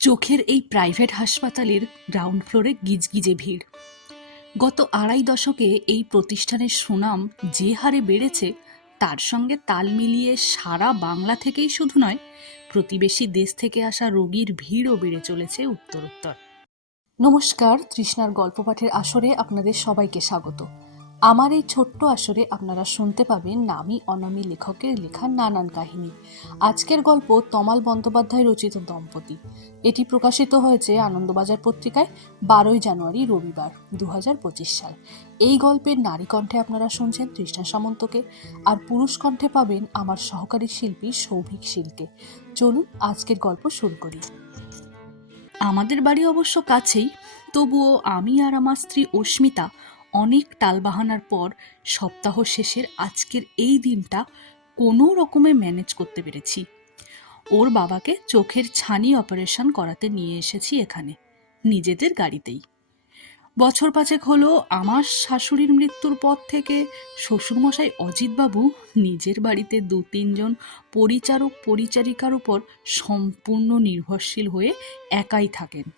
চোখের এই প্রাইভেট হাসপাতালের গ্রাউন্ড ফ্লোরে গিজগিজে ভিড়। গত আড়াই দশকে এই প্রতিষ্ঠানের সুনাম যে হারে বেড়েছে, তার সঙ্গে তাল মিলিয়ে সারা বাংলা থেকেই শুধু নয়, প্রতিবেশী দেশ থেকে আসা রোগীর ভিড়ও বেড়ে চলেছে উত্তরোত্তর। নমস্কার, তৃষ্ণার গল্প পাঠের আসরে আপনাদের সবাইকে স্বাগত। আমার এই ছোট্ট আসরে আপনারা শুনতে পাবেন নামী অনামী লেখকের লেখা নানান কাহিনী। আজকের গল্প তমাল বন্দ্যোপাধ্যায় রচিত দম্পতি। এটি প্রকাশিত হয়েছে আনন্দবাজার পত্রিকায় 12ই জানুয়ারি রবিবার 2025 সাল। এই গল্পের নারী কণ্ঠে আপনারা শুনছেন তৃষ্ণা সামন্তকে, আর পুরুষ কণ্ঠে পাবেন আমার সহকারী শিল্পী সৌভিক শীলকে। চলুন আজকের গল্প শুরু করি। আমাদের বাড়ি অবশ্য কাছেই, তবুও আমি আর আমার স্ত্রী অস্মিতা অনেক টালবাহানার পর সপ্তাহ শেষের আজকের এই দিনটা কোনো রকমে ম্যানেজ করতে পেরেছি। ওর বাবাকে চোখের ছানি অপারেশন করাতে নিয়ে এসেছি এখানে, নিজেদের গাড়িতেই। বছর পাঁচেক হলো আমার শাশুড়ির মৃত্যুর পর থেকে শ্বশুরমশাই অজিতবাবু নিজের বাড়িতে 2-3 জন পরিচারক পরিচারিকার উপর সম্পূর্ণ নির্ভরশীল হয়ে একাই থাকেন।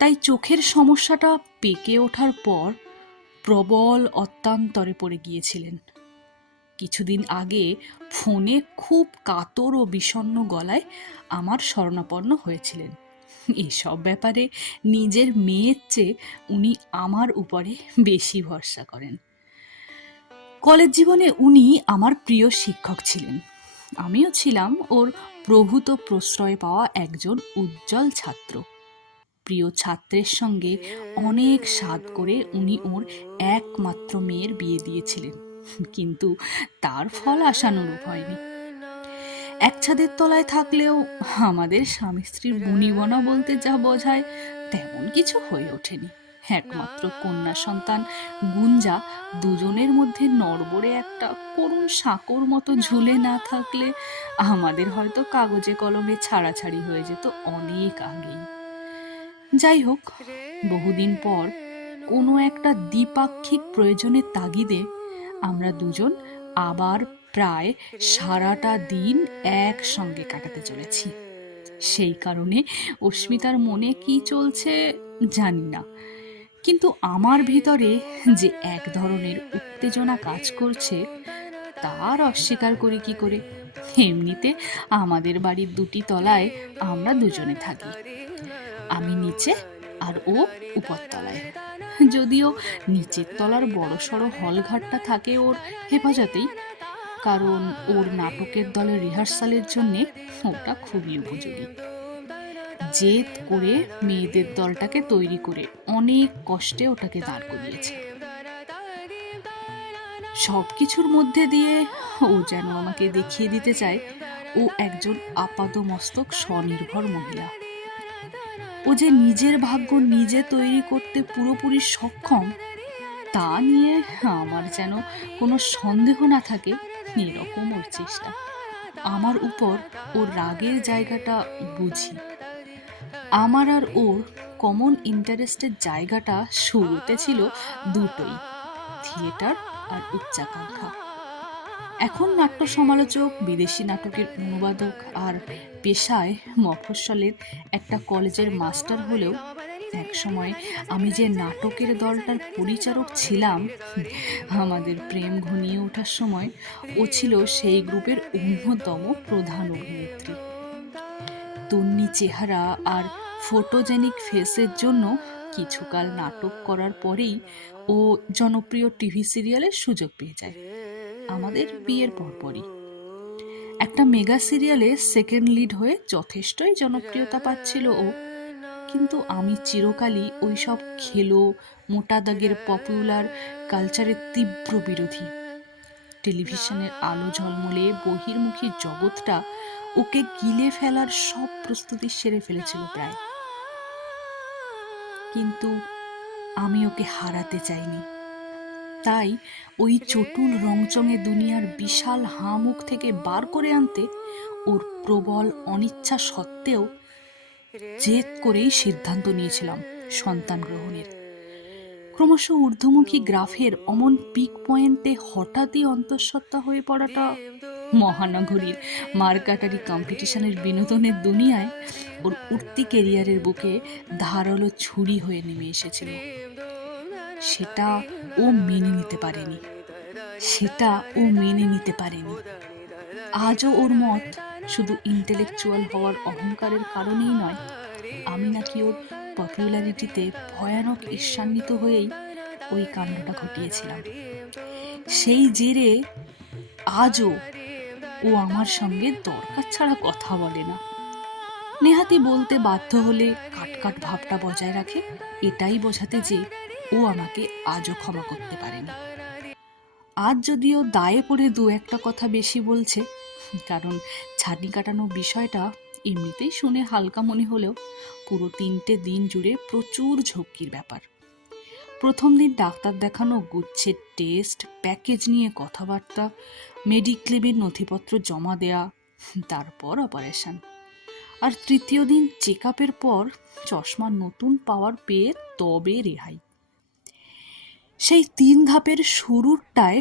তাই চোখের সমস্যাটা পেকে ওঠার পর প্রবল অত্যান্তরে পড়ে গিয়েছিলেন। কিছুদিন আগে ফোনে খুব কাতর ও বিষণ্ণ গলায় আমার শরণাপন্ন হয়েছিলেন। এসব ব্যাপারে নিজের মেয়ের চেয়ে উনি আমার উপরে বেশি ভরসা করেন। কলেজ জীবনে উনি আমার প্রিয় শিক্ষক ছিলেন। আমিও ছিলাম ওর প্রভূত প্রশ্রয় পাওয়া একজন উজ্জ্বল ছাত্র। প্রিয় ছাত্রের সঙ্গে অনেক সাধ করে উনি ওর একমাত্র মেয়ের বিয়ে দিয়েছিলেন, কিন্তু তার ফল আশানুরূপ হয়নি। এক ছাদের তলায় থাকলেও আমাদের স্বামী স্ত্রীর বনিবনা বলতে যা বোঝায় তেমন কিছু হয়ে ওঠেনি। একমাত্র কন্যা সন্তান গুঞ্জা দুজনের মধ্যে নড়বড়ে একটা করুণ সাঁকোর মতো ঝুলে না থাকলে আমাদের হয়তো কাগজে কলমে ছাড়াছাড়ি হয়ে যেত অনেক আগেই। যাই হোক, বহুদিন পর কোনো একটা দ্বিপাক্ষিক প্রয়োজনের তাগিদে আমরা দুজন আবার প্রায় সারাটা দিন একসঙ্গে কাটাতে চলেছি। সেই কারণে অস্মিতার মনে কি চলছে জানি না, কিন্তু আমার ভিতরে যে এক ধরনের উত্তেজনা কাজ করছে তার অস্বীকার করি কি করে। এমনিতে আমাদের বাড়ির 2টি তলায় আমরা দুজনে থাকি, আমি নিচে আর ও উপরতলায়। যদিও নিচের তলার বড়সড় হলঘাটটা থাকে ওর হেফাজতেই, কারণ ওর নাটকের দলের রিহার্সালের জন্যে ওটা খুবই উপযোগী। জেদ করে মেয়েদের দলটাকে তৈরি করে অনেক কষ্টে ওটাকে দাঁড় করিয়েছে। সব কিছুর মধ্যে দিয়ে ও যেন আমাকে দেখিয়ে দিতে চায় ও একজন আপাদমস্তক স্বনির্ভর মহিলা। ও যে নিজের ভাগ্য নিজে তৈরি করতে পুরোপুরি সক্ষম, তা নিয়ে আমার যেন কোনো সন্দেহ না থাকে, এরকম ওর চেষ্টা। আমার উপর ওর রাগের জায়গাটা বুঝি। আমার আর ওর কমন ইন্টারেস্টের জায়গাটা শুরুতে ছিল দুটোই, থিয়েটার আর উচ্চাকাঙ্ক্ষা। এখন নাট্য সমালোচক, বিদেশি নাটকের অনুবাদক আর পেশায় মফস্বলের একটা কলেজের মাস্টার হলেও একসময় আমি যে নাটকের দলটার পরিচারক ছিলাম, আমাদের প্রেম ঘনিয়ে ওঠার সময় ও ছিল সেই গ্রুপের অন্যতম প্রধান অভিনেত্রী। তন্নি চেহারা আর ফটোজেনিক ফেসের জন্য কিছুকাল নাটক করার পরেই ও জনপ্রিয় টিভি সিরিয়ালের সুযোগ পেয়ে যায়। আমাদের বিয়ের পরপরই একটা মেগা সিরিয়ালে সেকেন্ড লিড হয়ে যথেষ্টই জনপ্রিয়তা পাচ্ছিল ও। কিন্তু আমি চিরকালই ওই সব খেলো মোটা দাগের পপুলার কালচারের তীব্র বিরোধী। টেলিভিশনের আলো ঝলমলে বহির্মুখী জগৎটা ওকে গিলে ফেলার সব প্রস্তুতি সেরে ফেলেছিল প্রায়, কিন্তু আমি ওকে হারাতে চাইনি। তাই ওই চটুল রংচঙে দুনিয়ার বিশাল হাঁ মুখ থেকে বার করে আনতে ওর প্রবল অনিচ্ছা সত্ত্বেও জেদ করেই সিদ্ধান্ত নিয়েছিলাম সন্তান গ্রহণের। ক্রমশ ঊর্ধ্বমুখী গ্রাফের অমন পিক পয়েন্টে হঠাৎই অন্তঃসত্ত্বা হয়ে পড়াটা মহানগরীর মার্কাটারি কম্পিটিশনের বিনোদনের দুনিয়ায় ওর উঠতি কেরিয়ারের বুকে ধারালো ছুরি হয়ে নেমে এসেছিল। সেটা ও মেনে নিতে পারেনি। আজও ওর মত শুধু ইন্টেলেকচুয়াল হওয়ার অহংকারের কারণেই নয়, আমি নাকি ওর পপুলারিটিতে ভয়ানক ঈর্ষান্বিত হয়েই ওই কাণ্ডটা ঘটিয়েছিলাম। সেই জেরে আজও ও আমার সঙ্গে দরকার ছাড়া কথা বলে না। নেহাতি বলতে বাধ্য হলে কাটকাট ভাবটা বজায় রাখে, এটাই বোঝাতে যে ও আমাকে আজও ক্ষমা করতে পারেনি। আজ যদিও দায়ে পড়ে দু একটা কথা বেশি বলছে, কারণ ছানি কাটানো বিষয়টা এমনিতেই শুনে হালকা মনে হলেও পুরো 3টে দিন জুড়ে প্রচুর ঝক্কির ব্যাপার। প্রথম দিন ডাক্তার দেখানো, গুচ্ছের টেস্ট প্যাকেজ নিয়ে কথাবার্তা, মেডিক্লেমের নথিপত্র জমা দেয়া, তারপর অপারেশন। আর তৃতীয় দিন চেক আপের পর চশমা নতুন পাওয়ার পেয়ে তবে রেহাই। সেই 3 ধাপের শুরুরটায়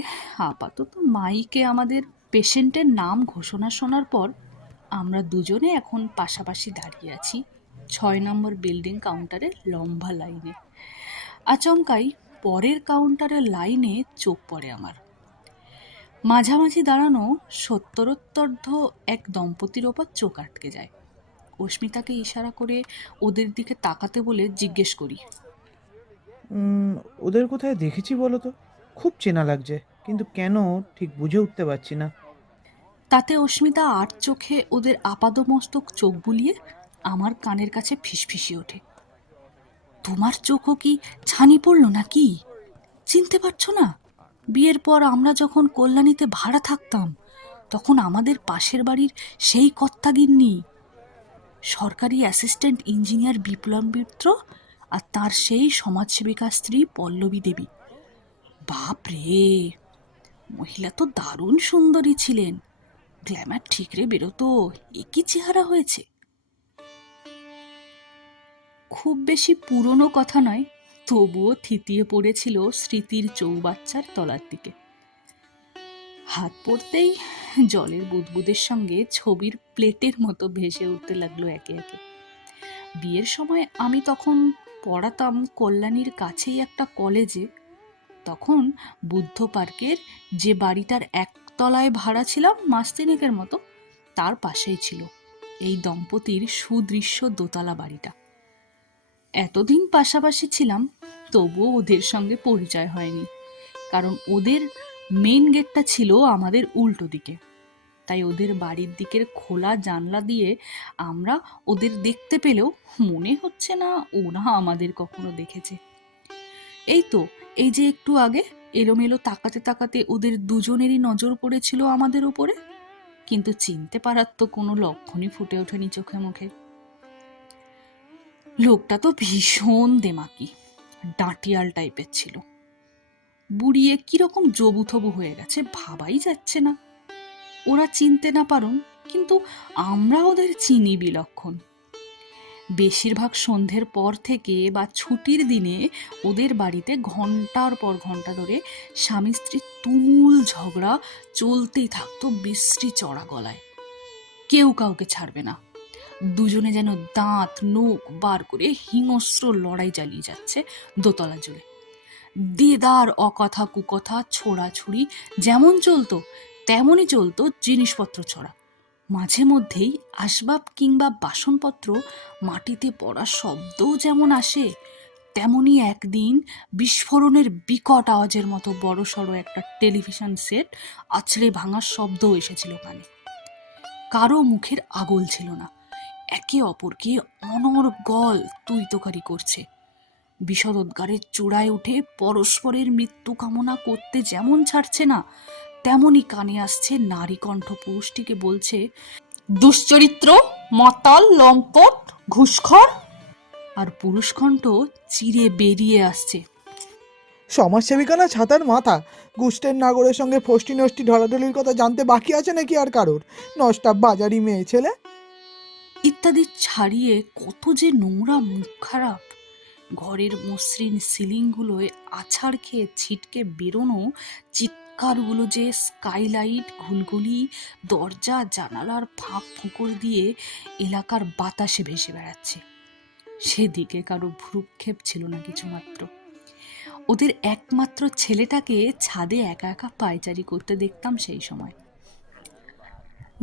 আপাতত মাইকে আমাদের পেশেন্টের নাম ঘোষণা শোনার পর আমরা দুজনে এখন পাশাপাশি দাঁড়িয়ে আছি 6 নম্বর বিল্ডিং কাউন্টারের লম্বা লাইনে। আচমকাই পরের কাউন্টারের লাইনে চোখ পড়ে আমার। মাঝামাঝি দাঁড়ানো সত্তরোত্তর্ধ এক দম্পতির ওপর চোখ আটকে যায়। অস্মিতাকে ইশারা করে ওদের দিকে তাকাতে বলে জিজ্ঞেস করি, ওদের কোথায় দেখেছি বলো তো? খুব চেনা লাগছে, কিন্তু কেন ঠিক বুঝে উঠতে পারছি না। তাতে অস্মিতা আর চোখে ওদের আপাদমস্তক চোখ বুলিয়ে আমার কানের কাছে ফিসফিসিয়ে ওঠে, তোমার চোখও কি ছানি পড়লো নাকি? চিনতে পারছো না? বিয়ের পর আমরা যখন কল্যাণীতে ভাড়া থাকতাম তখন আমাদের পাশের বাড়ির সেই কর্তাগিন্নি, সরকারি অ্যাসিস্ট্যান্ট ইঞ্জিনিয়ার বিপ্লব মিত্র আর তার সেই সমাজসেবিকা স্ত্রী পল্লবী দেবী। বাপ রে, মহিলা তো দারুণ সুন্দরী ছিলেন, গ্ল্যামার ঠিকরে বেরোতো, একই চেহারা হয়েছে। খুব বেশি পুরনো কথা নয়, তবুও থিতিয়ে পড়েছিল স্মৃতির চৌবাচ্চার তলার দিকে। হাত পড়তেই জলের বুদবুদের সঙ্গে ছবির প্লেটের মতো ভেসে উঠতে লাগলো একে একে। বিয়ের সময় আমি তখন পড়াতাম কল্যাণীর কাছেই একটা কলেজে। তখন বুদ্ধ পার্কের যে বাড়িটার একতলায় ভাড়া ছিলাম মাস তিনেকের মতো, তার পাশেই ছিল এই দম্পতির সুদৃশ্য দোতলা বাড়িটা। এতদিন পাশাপাশি ছিলাম, তবুও ওদের সঙ্গে পরিচয় হয়নি, কারণ ওদের মেন গেটটা ছিল আমাদের উল্টো দিকে। তাই ওদের বাড়ির দিকের খোলা জানলা দিয়ে আমরা ওদের দেখতে পেলেও মনে হচ্ছে না ওরা আমাদের কখনো দেখেছে। এই তো, এই যে একটু আগে এলোমেলো তাকাতে তাকাতে ওদের দুজনেরই নজর পড়েছিল আমাদের উপরে, কিন্তু চিনতে পারার তো কোনো লক্ষণই ফুটে ওঠেনি চোখে মুখে। লোকটা তো ভীষণ দেমাকি, ডাঁটিয়াল টাইপের ছিল। বুড়িয়ে কিরকম জবুথবু হয়ে গেছে ভাবাই যাচ্ছে না। ওরা চিনতে না পারুন, কিন্তু আমরা ওদের চিনি বিলক্ষণ। বেশিরভাগ সন্ধ্যের পর থেকে বা ছুটির দিনে ওদের বাড়িতে ঘন্টার পর ঘন্টা ধরে স্বামী স্ত্রীর তুমুল ঝগড়া চলতেই থাকতো বিশ্রী চড়া গলায়। কেউ কাউকে ছাড়বে না, দুজনে যেন দাঁত নখ বার করে হিংস্র লড়াই চালিয়ে যাচ্ছে দোতলা জুড়ে। দেদার অকথা কুকথা ছোড়াছুড়ি যেমন চলতো তেমনই চলতো জিনিসপত্র ছড়া। মাঝে মধ্যেই আসবাব কিংবা বাসনপত্র মাটিতে পড়ার শব্দও যেমন আসে, তেমনি একদিন বিস্ফোরণের বিকট আওয়াজের মতো বড়সড় একটা টেলিভিশন সেট আছড়ে ভাঙার শব্দও এসেছিল কানে। কারো মুখের আগল ছিল না, একে অপরকে অনর্গল তুইতকারি করছে। বিষদোদ্গারের চূড়ায় উঠে পরস্পরের মৃত্যু কামনা করতে যেমন ছাড়ছে না, তেমনি কানে আসছে নারী কণ্ঠ পুরুষটিকে বলছে, দুশ্চরিত্র, মাতাল, লম্পট, ঘুষখোর। আর পুরুষ কণ্ঠ চিরে বেরিয়ে আসছে, সমাজসেবিকা না ছাতার মাথা, গুষ্টের নাগরের সঙ্গে ফষ্টি নষ্টি ঢলাঢলির কথা জানতে বাকি আছে নাকি আর কারোর? নষ্টা বাজারি মেয়ে ছেলে ইত্যাদি ছাড়িয়ে কত যে নোংরা মুখ খারাপ। ঘরের মসৃণ সিলিংগুলোয় আছাড় খেয়ে ছিটকে বেরোনো চিৎকার চিৎকারগুলো যে স্কাইলাইট, ঘুলঘুলি, দরজা জানালার ফাঁক ফোকর দিয়ে এলাকার বাতাসে ভেসে বেড়াচ্ছে, সেদিকে কারো ভ্রুক্ষেপ ছিল না কিছুমাত্র। ওদের একমাত্র ছেলেটাকে ছাদে একা একা পায়চারি করতে দেখতাম সেই সময়।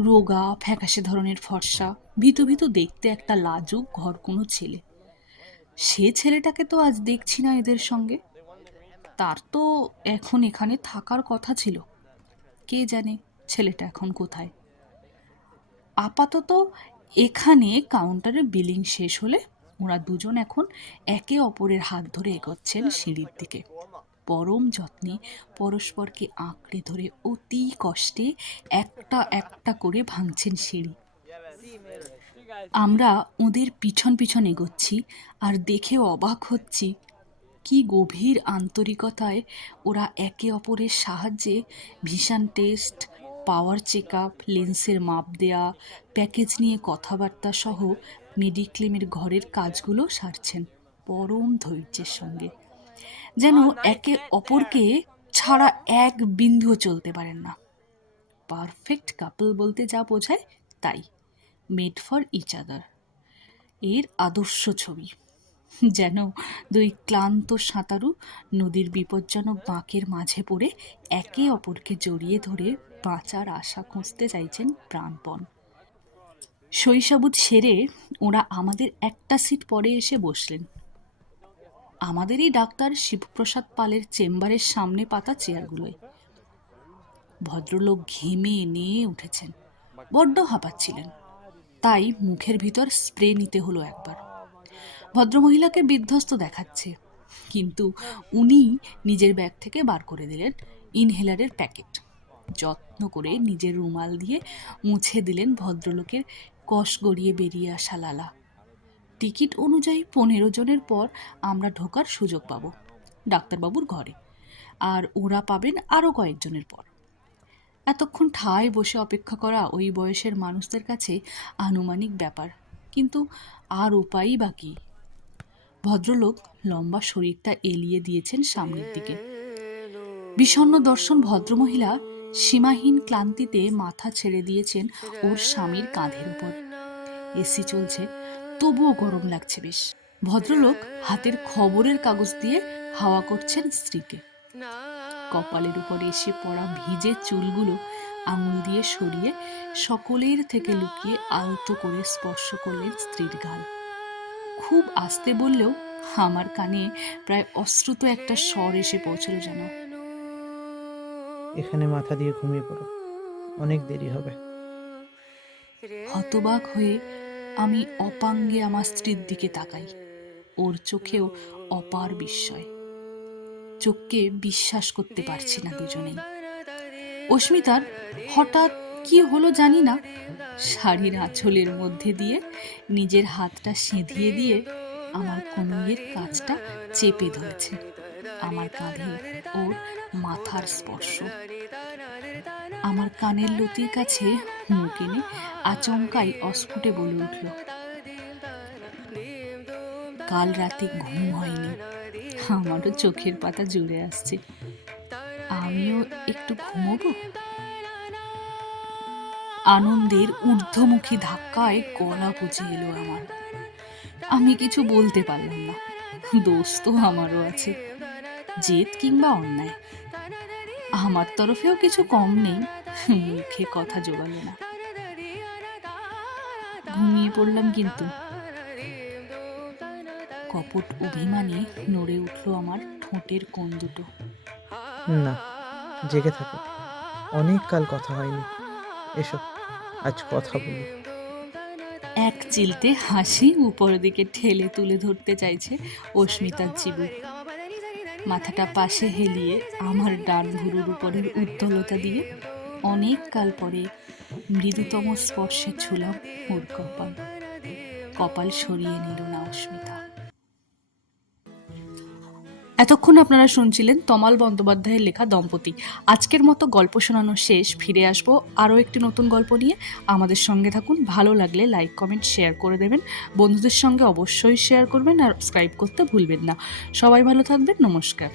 রোগা ফ্যাকাশে ধরনের ফর্সা, ভীতু ভীতু দেখতে একটা লাজুক ঘর কোনো ছেলে। সে ছেলেটাকে তো আজ দেখছি না এদের সঙ্গে। তার তো এখন এখানে থাকার কথা ছিল, কে জানে ছেলেটা এখন কোথায়। আপাতত এখানে কাউন্টারে বিলিং শেষ হলে ওরা দুজন এখন একে অপরের হাত ধরে এগোচ্ছেন সিঁড়ির দিকে। পরম যত্নে পরস্পরকে আঁকড়ে ধরে অতি কষ্টে একটা একটা করে ভাঙছেন সিঁড়ি। আমরা ওদের পিছন পিছন এগোচ্ছি আর দেখে অবাক হচ্ছি কি গভীর আন্তরিকতায় ওরা একে অপরের সাহায্যে vision test, power check up, লেন্সের মাপ দেয়া, প্যাকেজ নিয়ে কথাবার্তা সহ মেডিক্লেমের ঘরের কাজগুলো সারছেন পরম ধৈর্যের সঙ্গে, যেন একে অপরকে ছাড়া এক বিন্দুও চলতে পারেন না। পারফেক্ট কাপল বলতে যা বোঝায় তাই, মেড ফর ইচ আদার এর আদর্শ ছবি। যেন দুই ক্লান্ত সাঁতারু নদীর বিপজ্জনক বাঁকের মাঝে পড়ে একে অপরকে জড়িয়ে ধরে বাঁচার আশা খুঁজতে চাইছেন প্রাণপণ। শৈশাবুত সেরে ওরা আমাদের একটা সিট পরে এসে বসলেন। আমাদেরই ডাক্তার শিবপ্রসাদ পালের চেম্বারের সামনে পাতা চেয়ারগুলোয়। ভদ্রলোক ঘেমে নিয়ে উঠেছেন, বড্ড হাঁপাচ্ছিলেন, তাই মুখের ভিতর স্প্রে নিতে হলো একবার। ভদ্রমহিলাকে বিধ্বস্ত দেখাচ্ছে, কিন্তু উনি নিজের ব্যাগ থেকে বার করে দিলেন ইনহেলারের প্যাকেট। যত্ন করে নিজের রুমাল দিয়ে মুছে দিলেন ভদ্রলোকের কষ গড়িয়ে বেরিয়ে আসা লালা। টিকিট অনুযায়ী 15 জনের পর আমরা ঢোকার সুযোগ পাব ডাক্তারবাবুর ঘরে, আর ওরা পাবেন আরও কয়েকজনের পর। এতক্ষণ ঠায় বসে অপেক্ষা করা ওই বয়সের মানুষদের কাছে আনুমানিক ব্যাপার, কিন্তু আর উপায়ই বাকি। ভদ্রলোক লম্বা শরীরটা এলিয়ে দিয়েছেন সামনের দিকে। বিষণ্ণ দর্শন ভদ্রমহিলা সীমাহীন ক্লান্তিতে মাথা ছেড়ে দিয়েছেন ওর স্বামীর কাঁধের উপর। এসি চলছে, তবুও গরম লাগছে বেশ। ভদ্রলোক হাতের খবরের কাগজ দিয়ে হাওয়া করছেন স্ত্রীকে। কপালের উপর এসে পড়া ভিজে চুলগুলো আঙুল দিয়ে সরিয়ে সকলের থেকে লুকিয়ে আলতো করে স্পর্শ করলেন স্ত্রীর গাল। খুব আস্তে বললেও আমার কানে প্রায় অশ্রুত একটা স্বর এসে পৌঁছল যেন। এখানে মাথা দিয়ে ঘুমিয়ে পড়ো, অনেক দেরি হবে। হতবাক হয়ে আমি অপাঙ্গে আমার স্ত্রীর দিকে তাকাই। ওর চোখেও অপার বিস্ময়। চোখকে বিশ্বাস করতে পারছি না দুজনেই। অস্মিতার হঠাৎ কি হলো জানি না, শাড়ির আঁচলের মধ্যে দিয়ে নিজের হাতটা সেঁধিয়ে দিয়ে আমার কনুইয়ের কাজটা চেপে ধরেছে। আমার কাঁধে ওর মাথার স্পর্শ। আমার কানের লতির কাছে মুখ এনে আচমকাই অস্ফুটে বলে উঠল, কাল রাতে ঘুম হয়নি। আমারও চোখের পাতা জুড়ে আসছে, আমিও একটু ঘুমোবো। আনন্দের ঊর্ধ্বমুখী ধাক্কায় গলা বুঝে এলো আমার। আমি কিছু বলতে পারলাম না। দোষ তো আমারও আছে, জেদ কিংবা অন্যায়। আমার তরফেও কিছু কম নেই, মুখে কথা জোগালো না। ঘুমিয়ে পড়লাম কিন্তু। কপট অভিমানে নড়ে উঠল আমার ঠোঁটের কোণ দুটো। না, জেগে থাকো, অনেক কাল কথা হয়নি, এসো আজ কথা বলি। এক চিলতে হাসি উপর দিকে ঠেলে তুলে ধরতে চাইছে অস্মিতার চিবুক। মাথাটা পাশে হেলিয়ে আমার ডান ভুরুর উপরের উজ্জ্বলতা দিয়ে অনেক কাল পরে মৃদুতম স্পর্শে ছুলাম ওর কপাল। কপাল সরিয়ে নিল না অস্মিতা। এতক্ষণ আপনারা শুনছিলেন তমাল বন্দ্যোপাধ্যায়ের লেখা দম্পতি। আজকের মতো গল্প শোনানো শেষ। ফিরে আসবো আরও একটি নতুন গল্প নিয়ে। আমাদের সঙ্গে থাকুন। ভালো লাগলে লাইক, কমেন্ট, শেয়ার করে দেবেন। বন্ধুদের সঙ্গে অবশ্যই শেয়ার করবেন আর সাবস্ক্রাইব করতে ভুলবেন না। সবাই ভালো থাকবেন। নমস্কার।